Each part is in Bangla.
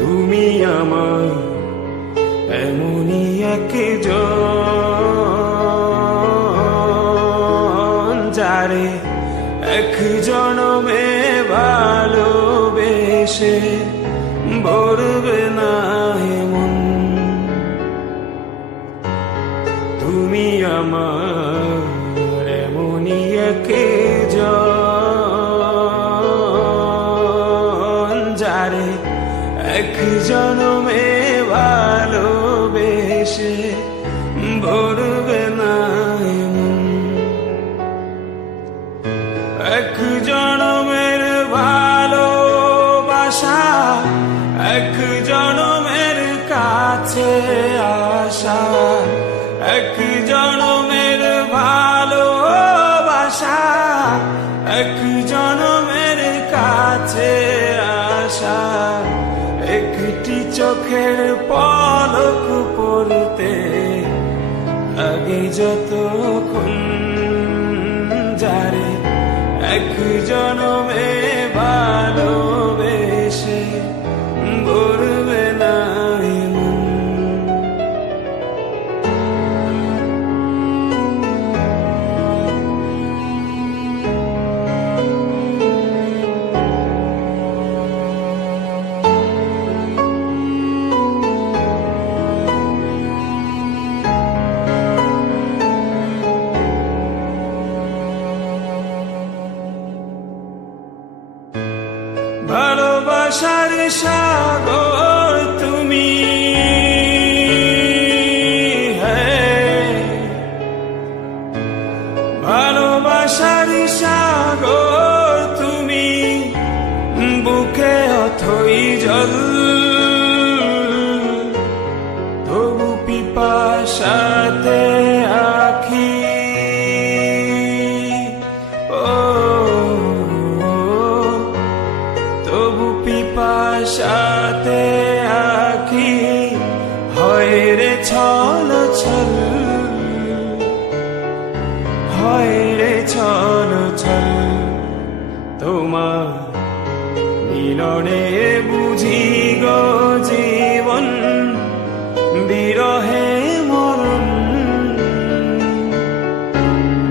তুমি আমার এমনই একজন, যারে এক জনমে ভালোবেসে ভরবে না এমন। তুমি আমার এমনই একজন, যারে এক জনমে ভালোবেসে ভরবে না এমন। এক জনমের ভালোবাসা, এক জনমের কাছে আসা, এক জনমের ভালোবাসা, এক জনমের কাছে আসা। একটি চোখের পলক পড়তে আগে যতক্ষণ, যারে এক জনমে ভালোবেসে ভরবে না এমন। ভালোবাসার সাগর তুমি, ভালোবাসার সাগর তুমি, বুকে অথই জল, তবু পিপাসাতে আখি। তবু পিপাসাতে আখি হয় রে ছল ছল, হয় রে ছল ছল। তোমার মিলনে বুঝি গো জীবন, বিরহে মরণ,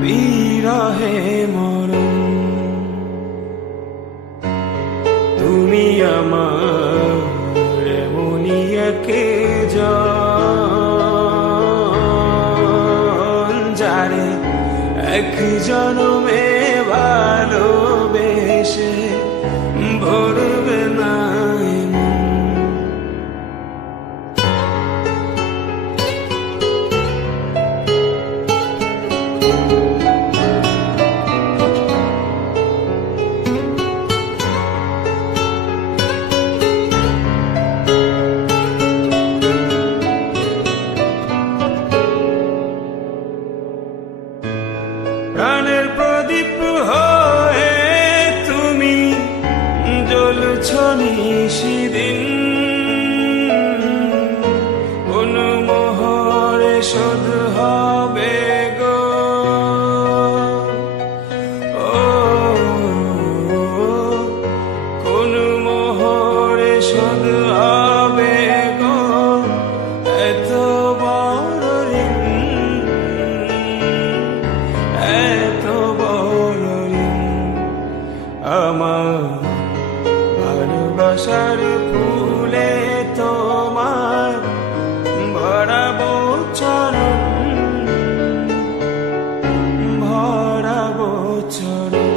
বিরহে মরণ। তুমি আমার এমনই একজন, যারে এক জনমে ভালোবেসে ভরবে না এমন। প্রাণের প্রদীপ হয়ে তুমি জ্বলছ নিশিদিন, কোন মোহরে শোধ হবে গো। ও কোন মোহরে শোধ হবে গো, এত বড় ঋণ, এত বড় ঋণ। আমার ভালোবাসার ফুলে তোমার ভরাবো চরণ, ভরাবো চরণ।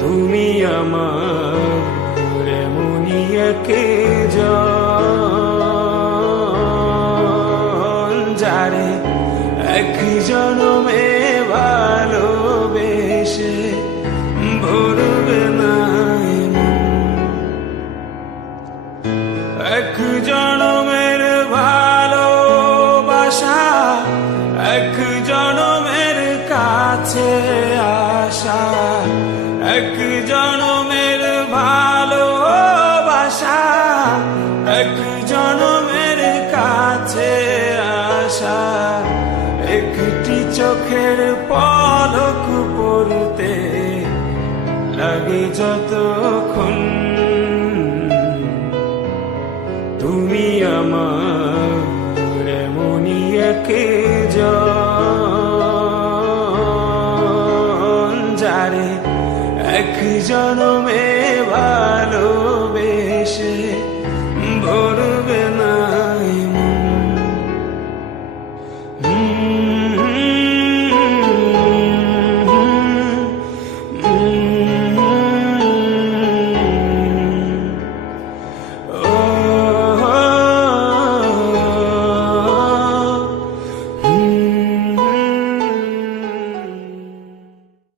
তুমি আমার এমনই একজন, যারে এক জনমে ভালোবেসে ভরবে না এমন। এক জনমের ভালোবাসা, এক জনমের কাছে আসা, এক জনমের যখন